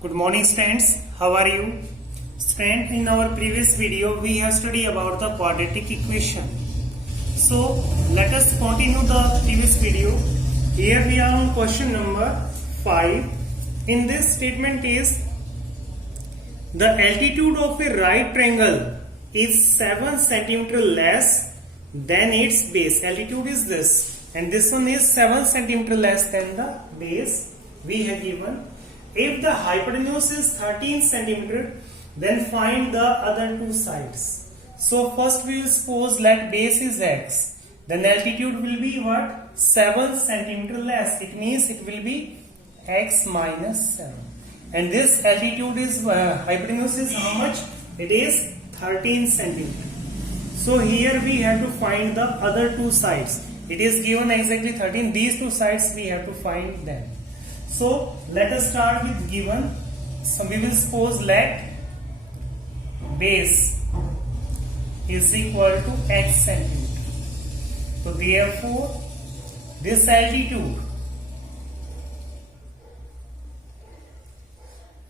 Good morning students, how are you? Students, in our previous video we have studied about the quadratic equation. So let us continue the previous video. Here we are on question number 5. In this statement is the altitude of a right triangle is 7 cm less than its base. Altitude is this and this one is 7 cm less than the base we have given. If the hypotenuse is 13 cm, then find the other two sides. So first we will suppose that base is x. Then altitude will be what? 7 cm less. It means it will be x minus 7. And this altitude is hypotenuse is how much? It is 13 cm. So here we have to find the other two sides. It is given exactly 13. These two sides we have to find them. So let us start with given. So we will suppose let base is equal to x centimeter. So therefore this altitude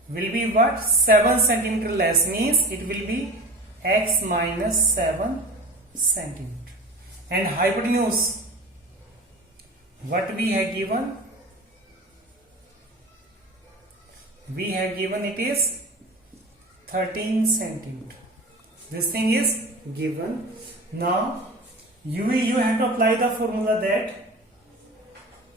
will be what? 7 centimeter less, means it will be x minus 7 centimeter. And hypotenuse, what we have given? We have given it is 13 centimeter. This thing is given. Now you have to apply the formula that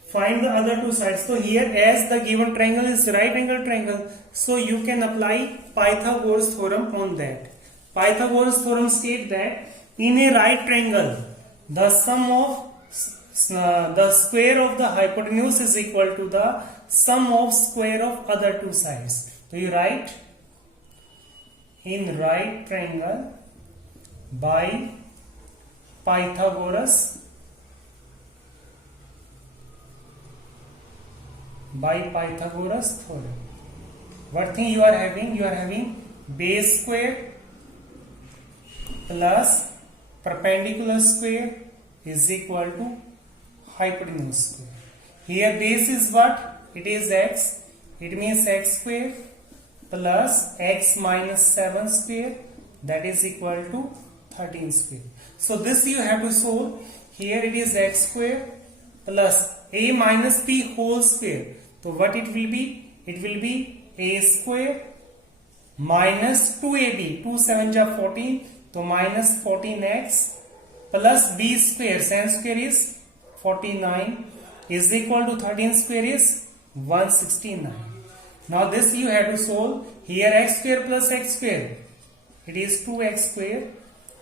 find the other two sides. So here as the given triangle is right angle triangle, so you can apply Pythagoras theorem on that. Pythagoras theorem states that in a right triangle the sum of the square of the hypotenuse is equal to the sum of square of other two sides. So you write in right triangle by Pythagoras theorem. What thing you are having? You are having base square plus perpendicular square is equal to hypotenuse square. Here base is what? It is x. It means x square plus x minus 7 square, that is equal to 13 square. So this you have to solve. Here it is x square plus a minus b whole square. So what it will be? It will be a square minus 2ab, 2 7 ja 14, so minus 14x plus b square, sin square is 49 is equal to 13 square is 169. Now this you have to solve. Here x square plus x square, it is 2x square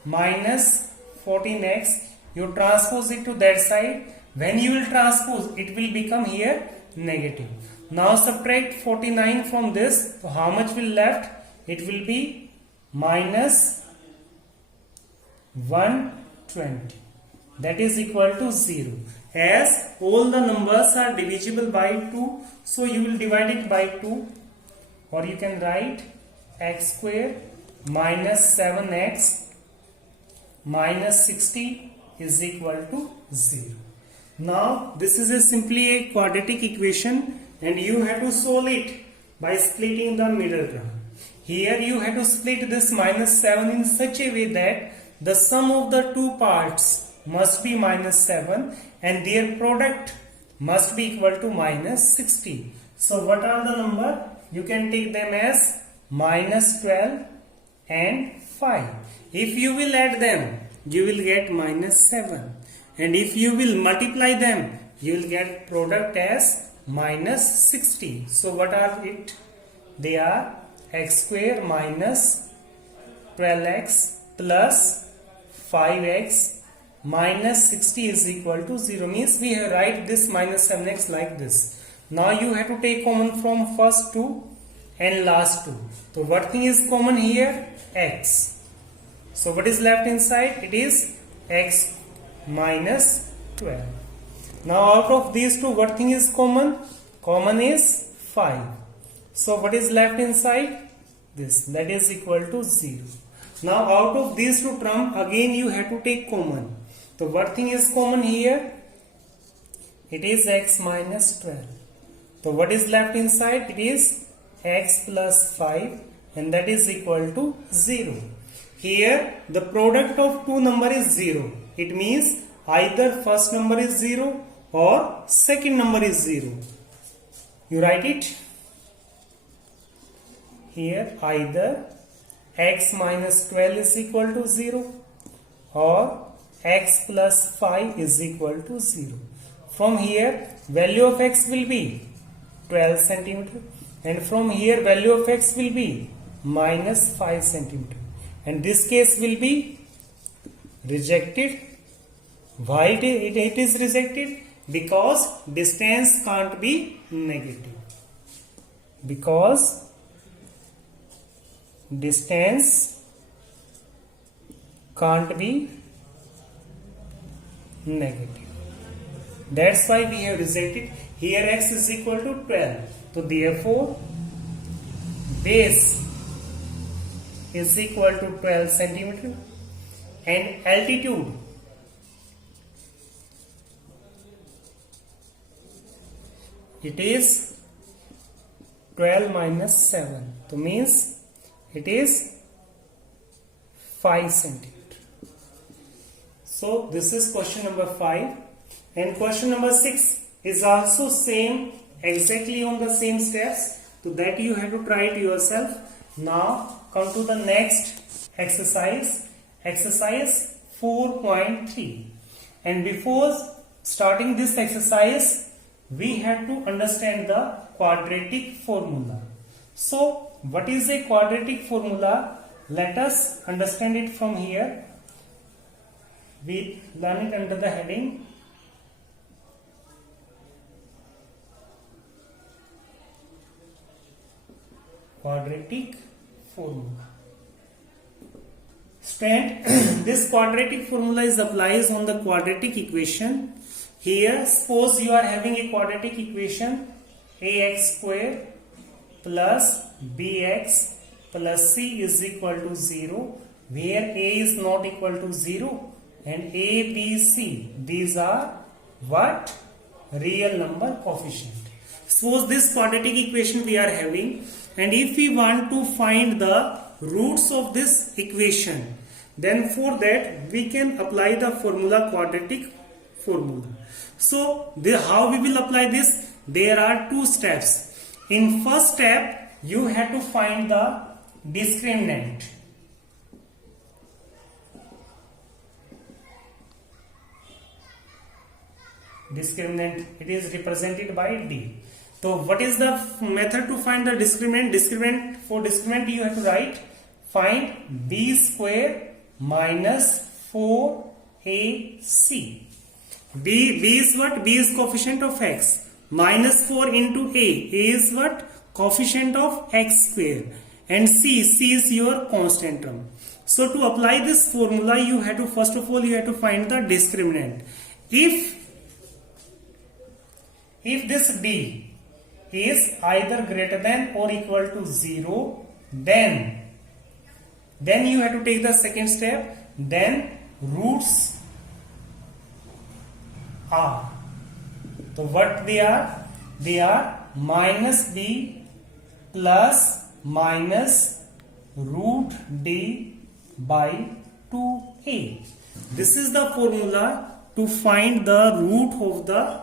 minus 14x. You transpose it to that side. When you will transpose, it will become here negative. Now subtract 49 from this. So how much will left? It will be minus 120. That is equal to 0. As all the numbers are divisible by 2, so you will divide it by 2, or you can write x square minus 7x minus 60 is equal to 0. Now this is simply a quadratic equation and you have to solve it by splitting the middle term. Here you have to split this minus 7 in such a way that the sum of the two parts must be minus 7 and their product must be equal to minus 60. So what are the number? You can take them as minus 12 and 5. If you will add them, you will get minus 7. And if you will multiply them, you will get product as minus 60. So what are it? They are x square minus 12x plus 5x minus 60 is equal to 0, means we have write this minus 7x like this. Now you have to take common from first two and last two. So what thing is common here? X. So what is left inside? It is x minus 12. Now out of these two, what thing is common? Common is 5. So what is left inside? This, that is equal to 0. Now out of these two terms, again you have to take common. So what thing is common here? It is x minus 12. So what is left inside? It is x plus 5 and that is equal to 0. Here the product of two number is 0. It means either first number is 0 or second number is 0. You write it here, either x minus 12 is equal to 0 or x plus 5 is equal to 0. From here value of x will be 12 centimeter and from here value of x will be minus 5 centimeter, and this case will be rejected. Why it is rejected? Because distance can't be negative. Because distance can't be negative. That's why we have rejected. Here x is equal to 12. So therefore base is equal to 12 centimeter and altitude it is 12 minus 7. So means it is 5 centimeter. So this is question number 5, and question number 6 is also same, exactly on the same steps. So that you have to try it yourself. Now come to the next exercise, exercise 4.3. And before starting this exercise, we have to understand the quadratic formula. So what is a quadratic formula? Let us understand it from here. We learn it under the heading quadratic formula. Student, this quadratic formula is applies on the quadratic equation. Here suppose you are having a quadratic equation ax square plus bx plus c is equal to 0, where a is not equal to 0 and a, b, c, these are what? Real number coefficient. Suppose this quadratic equation we are having, and if we want to find the roots of this equation, then for that we can apply the formula, quadratic formula. So how we will apply this? There are two steps. In first step you have to find the discriminant. Discriminant, it is represented by D. So what is the method to find the discriminant? For discriminant you have to write find b square minus 4ac. B is what? B is coefficient of x. Minus 4 into a is what? Coefficient of x square. And c is your constant term. So to apply this formula you have to, first of all you have to find the discriminant. If this d is either greater than or equal to 0, then you have to take the second step. Then roots are, so what they are? They are minus b plus minus root d by 2a. This is the formula to find the root of the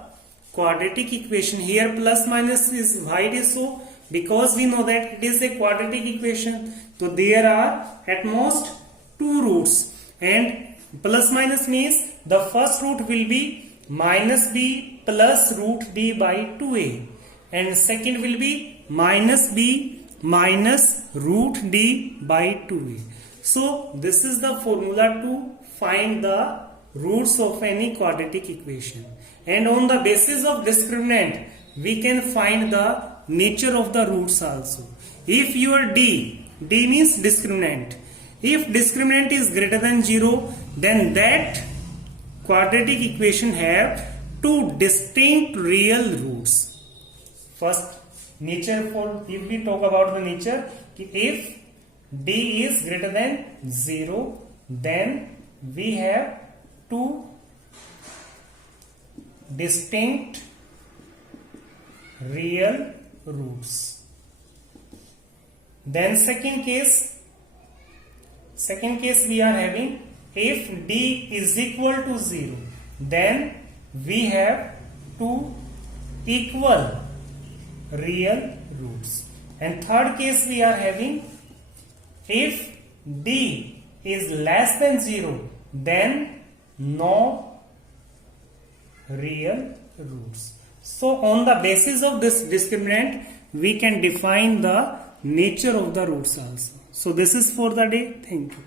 quadratic equation. Here plus minus is, why it is so? Because we know that it is a quadratic equation. So there are at most two roots, and plus minus means the first root will be minus b plus root d by 2a, and second will be minus b minus root d by 2a. So this is the formula to find the roots of any quadratic equation. And on the basis of discriminant we can find the nature of the roots also. If your d means discriminant, if discriminant is greater than 0, then that quadratic equation have two distinct real roots. First, nature, for if we talk about the nature, if d is greater than 0, then we have two distinct real roots. Then second case we are having if d is equal to 0, then we have two equal real roots. And third case we are having if d is less than 0, then no real roots. So on the basis of this discriminant, we can define the nature of the roots also. So this is for the day. Thank you.